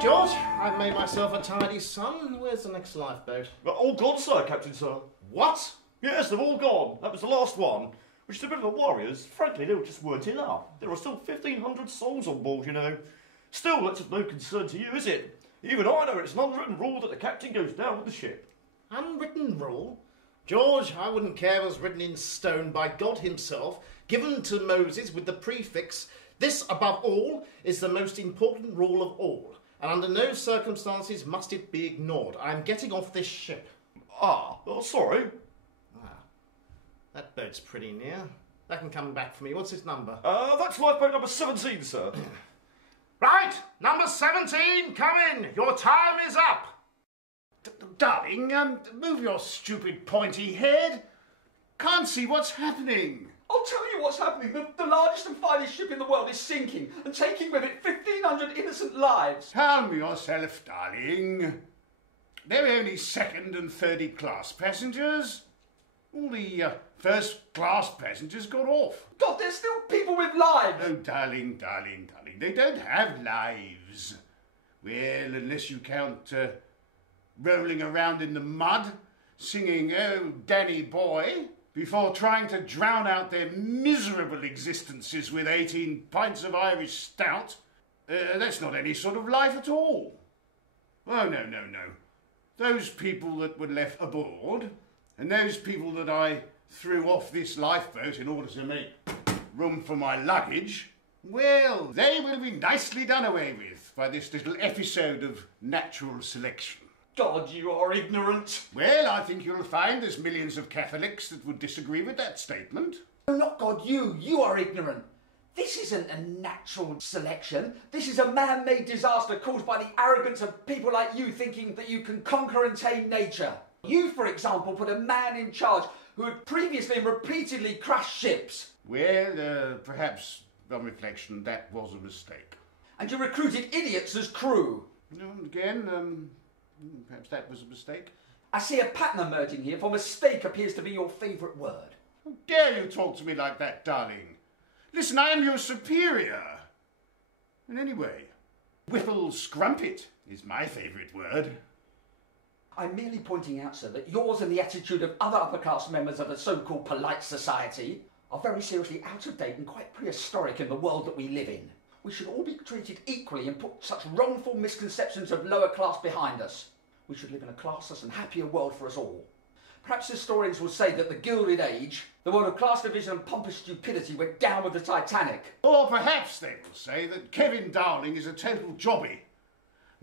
right, George. I've made myself a tidy sum. Where's the next lifeboat? All gone, sir, Captain, sir. What? Yes, they've all gone. That was the last one. Which is a bit of a worry, as frankly, they just weren't enough. There are still 1,500 souls on board, you know. Still, that's of no concern to you, is it? Even I know it's an unwritten rule that the captain goes down with the ship. Unwritten rule? George, I wouldn't care if it was written in stone by God himself, given to Moses with the prefix, "This, above all, is the most important rule of all, and under no circumstances must it be ignored. I'm getting off this ship." Sorry. That boat's pretty near. That can come back for me. What's its number? That's lifeboat number 17, sir. Right! Number 17, come in! Your time is up! Darling, move your stupid pointy head. Can't see what's happening. I'll tell you what's happening. The largest and finest ship in the world is sinking and taking with it 1,500 innocent lives. Calm yourself, darling. There are only second and third class passengers. All the first class passengers got off. God, there's still people with lives. Oh, darling. They don't have lives. Well, unless you count rolling around in the mud, singing "Oh, Danny Boy," before trying to drown out their miserable existences with 18 pints of Irish stout. That's not any sort of life at all. Oh, no. Those people that were left aboard, and those people that I threw off this lifeboat in order to make room for my luggage, well, they will be nicely done away with by this little episode of natural selection. God, you are ignorant. Well, I think you'll find there's millions of Catholics that would disagree with that statement. No, not God, you. You are ignorant. This isn't a natural selection. This is a man-made disaster caused by the arrogance of people like you thinking that you can conquer and tame nature. You, for example, put a man in charge who had previously and repeatedly crashed ships. Well, perhaps, on reflection, that was a mistake. And you recruited idiots as crew. Again, perhaps that was a mistake. I see a pattern emerging here, for mistake appears to be your favourite word. How dare you talk to me like that, darling? Listen, I am your superior. And anyway, whiffle scrumpet is my favourite word. I'm merely pointing out, sir, that yours and the attitude of other upper-class members of the so-called polite society are very seriously out of date and quite prehistoric in the world that we live in. We should all be treated equally and put such wrongful misconceptions of lower class behind us. We should live in a classless and happier world for us all. Perhaps historians will say that the Gilded Age, the world of class division and pompous stupidity, went down with the Titanic. Or perhaps they will say that Kevin Dowling is a total jobby.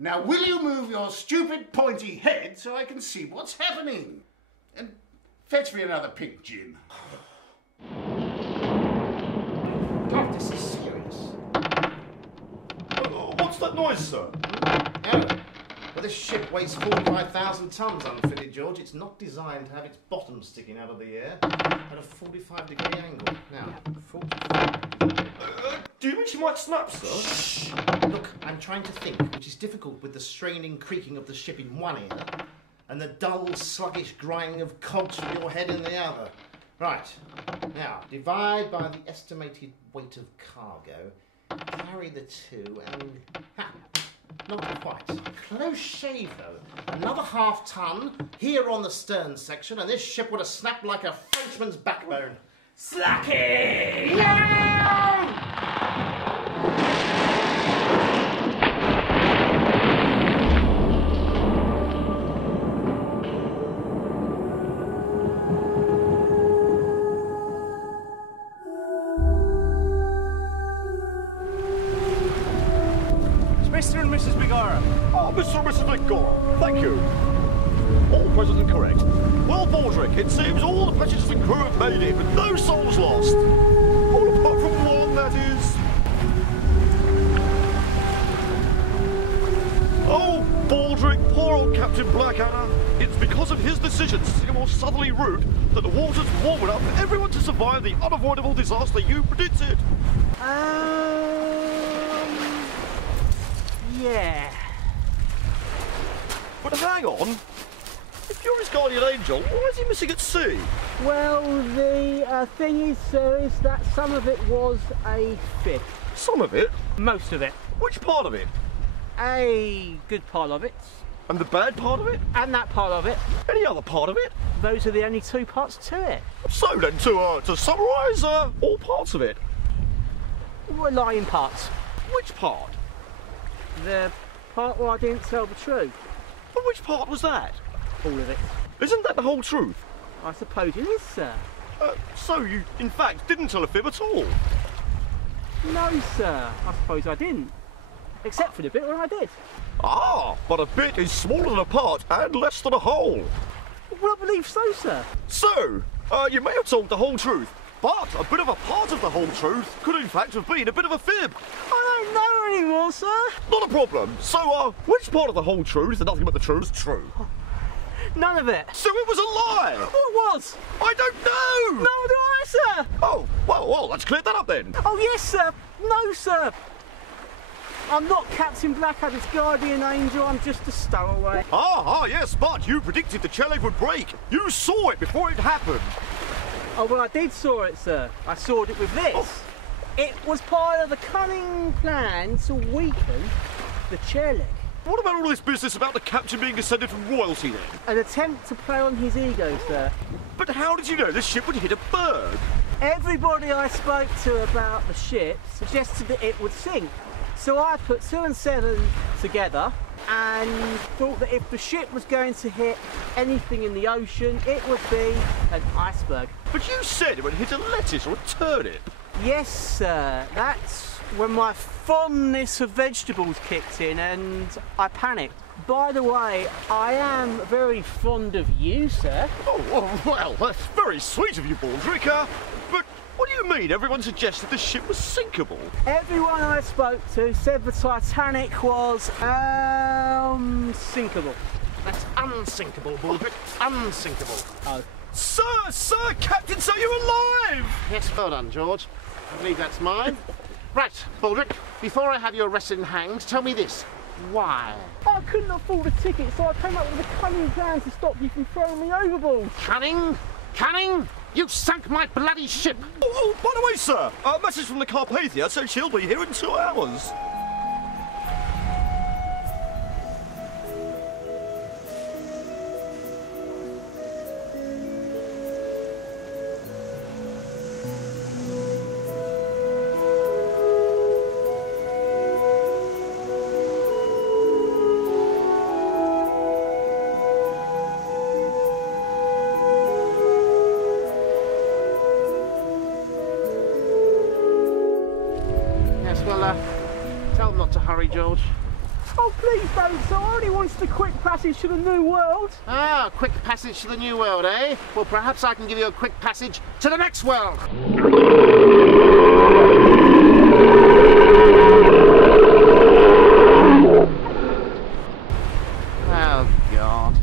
Now, will you move your stupid pointy head so I can see what's happening? And fetch me another pink gin. God, this is serious. What's that noise, sir? Well, this ship weighs 45,000 tons unfitted, George. It's not designed to have its bottom sticking out of the air at a 45-degree angle. Now, 45. Do you mean she might snap, sir? Shh! Look, I'm trying to think, which is difficult with the straining creaking of the ship in one ear and the dull, sluggish grinding of cogs from your head in the other. Right. Now, divide by the estimated weight of cargo, carry the two, and... Ha! Not quite. Close shave, though. Another half-ton here on the stern section, and this ship would have snapped like a Frenchman's backbone. Slacky! No! Mr. and Mrs. Begara. Oh, Mr. and Mrs. McGaw, thank you. All present and correct. Well, Baldrick, it seems all the passengers and crew have made it, but no souls lost. All apart from one, that is. Oh, Baldrick, poor old Captain Blackadder. It's because of his decision to take a more southerly route that the water's warm enough for everyone to survive the unavoidable disaster you predicted. Yeah. But hang on. If you're his guardian angel, why is he missing at sea? Well, the thing is, sir, is that some of it was a fib. Some of it? Most of it. Which part of it? A good part of it. And the bad part of it? And that part of it. Any other part of it? Those are the only two parts to it. So then, to summarise, all parts of it. Well, lying parts. Which part? The part where I didn't tell the truth. But which part was that? All of it. Isn't that the whole truth? I suppose it is, sir. So you, in fact, didn't tell a fib at all? No, sir. I suppose I didn't. Except for the bit where I did. Ah, but a bit is smaller than a part and less than a whole. Well, I believe so, sir. So, you may have told the whole truth, but a bit of a part of the whole truth could in fact have been a bit of a fib. I don't know anymore, sir. Not a problem. So, which part of the whole truth and nothing but the truth is true? None of it. So it was a lie! What was? I don't know! No, do I, sir? Oh, well, let's clear that up then. Oh, yes, sir. No, sir. I'm not Captain Blackadder's guardian angel, I'm just a stowaway. Yes, but you predicted the chair leg would break. You saw it before it happened. Oh, well, I did saw it, sir. I saw it with this. Oh. It was part of a cunning plan to weaken the chair leg. What about all this business about the captain being descended from royalty then? An attempt to play on his ego, sir. But how did you know this ship would hit a berg? Everybody I spoke to about the ship suggested that it would sink. So I put 2 and 7 together and thought that if the ship was going to hit anything in the ocean, it would be an iceberg. But you said it would hit a lettuce or a turnip. Yes, sir. That's when my fondness of vegetables kicked in and I panicked. By the way, I am very fond of you, sir. Oh, well, that's very sweet of you, Baldrick. But what do you mean everyone suggested the ship was sinkable? Everyone I spoke to said the Titanic was, sinkable. That's unsinkable, Baldrick. Unsinkable. Oh. Sir, Captain, so you're alive! Yes, well done, George. I believe that's mine. Right, Baldrick, before I have you arrested and hanged, tell me this. Why? I couldn't afford a ticket, so I came up with a cunning plan to stop you from throwing me overboard. Cunning? Cunning? You sunk my bloody ship! Oh, by the way, sir, a message from the Carpathia said she'll be here in 2 hours. Tell them not to hurry, George. Oh, please don't, sir. I only wanted the quick passage to the new world. Ah, quick passage to the new world, eh? Well, perhaps I can give you a quick passage to the next world. Oh, God.